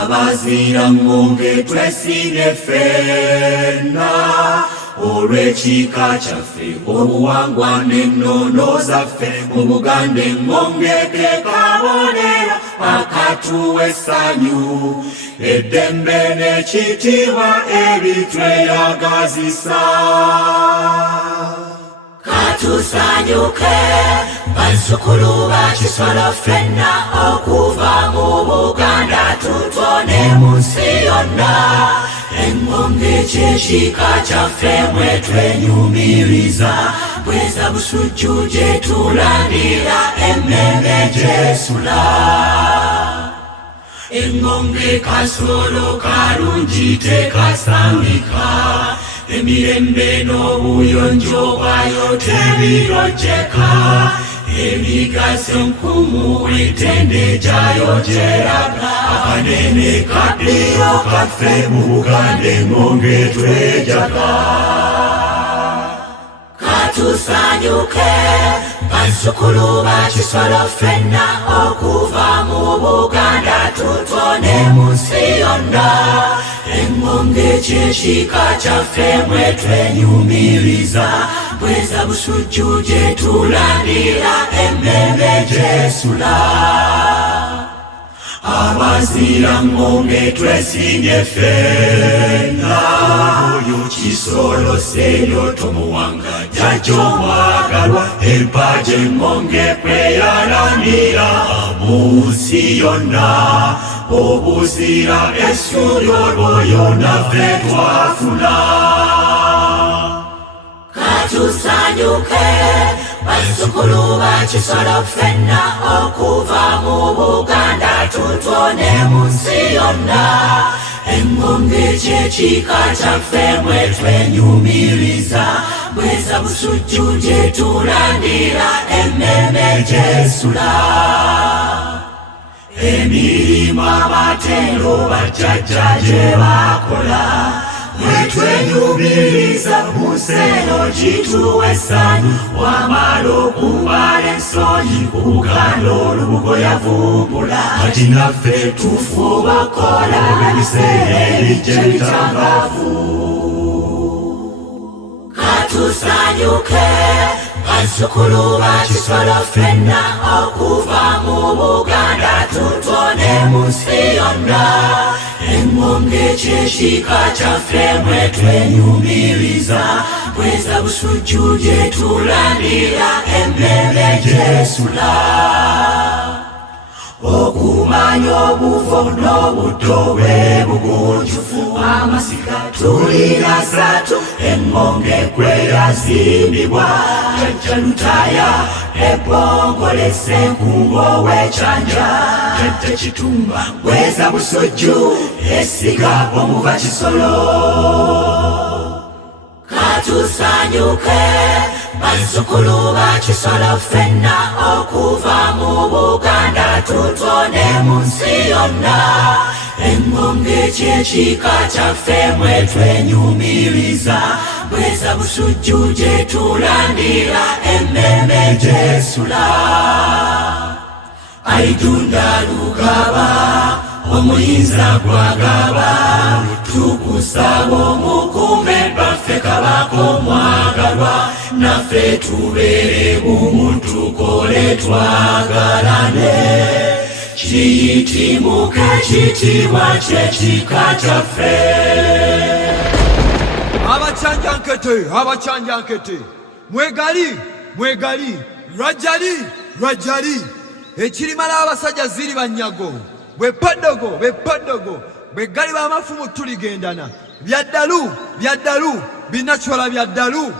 abazira ngonge twesinye ffenna olw'ekika kyaffe obuwangwa n'ennono zaffe mu Buganda engonge ke kabonero akatuwa essanyu eddembe n'ekitiibwa ebitweyagazisa. Katusanyuke bazzukulu ba Kisolo ffenna okuva mu Buganda tutone mu nsi yonna. Engonge ky'ekika kyaffe mwe twenyumiriza bweza busujju gye tulandira emmeme gy'esula. Engonge kasolo kalungi tekasangika emirembe n'obuyonjo bwayo tebirojjeka emigaso enkumu etende gyayo gyeraga akanene kaddiyo kaffe mu Buganda engonge twejaga. Katusanyuke bazzukulu ba Kisolo ffenna okuva mu Buganda tutone mu nsi yonna. Engonge ky'ekika kyaffe mwe twenyumiriza bweza busujju gye tulandira emmeme gy'esula. Abazira ngonge twesinye ffenna oyo Kisolo Seryoto Muwanga jjajja omwagalwa empagi engonge kweyalandira mu nsi yonna. Obuzira essuubi olwo yonnaffe twafuna. Katusanyuke bazzukulu ba Kisolo ffenna okuva mu Buganda tutone mu nsi yonna. Engonge ky'ekika kyaffe mwe twenyumiriza bweza busujju gye tulandira emmeme gy'esula. Emirimu abatendo bajjajja gye bakola mwe twenyumiriza mu nseno gituwa essanyu. Wamala okubala ensonyi ku Buganda olubugo yavumbula kati naffe tufuba kola olw'ebiseera ebijja ebitangaavu. Katusanyuke bazzukulu ba Kisolo ffenna okuva mu Buganda tutone mu nsi yonna. Engonge ky'ekika kyaffe mwe twenyumiriza bweza busujju gye tulandira emmeme gy'esula. Okumanya obuvo n'obuddo bwe bugunjufu amasika tulina satu engonge kwe yazimbibwa. Jjajja Lutaya ebbongole Ssenkungo w'Ekyanja Jjajja Kitumba bweza busujju essiga omuva Kisolo. Katusanyuke bazzukulu ba Kisolo ffenna okuva mu Buganda tutone mu nsi yonna. Engonge ky'ekika kyaffe mwe twenyumiriza bweza busujju gye tulandira emmeme gy'esula. Aidunda Lugaba omuyinza gwagaba tukusaba omukume baffe Kabaka omwagalwa naffe tubeere bumu tukole twagalane. Kiyitimuke ekitiibwa ky'ekika kyaffe. Abacanja-nkete mwegali lwajjali ekirimala abasajja ziri banyago bwe paddogo bwe gali b'amafumu tuligendana byaddalu binnakyala byaddalu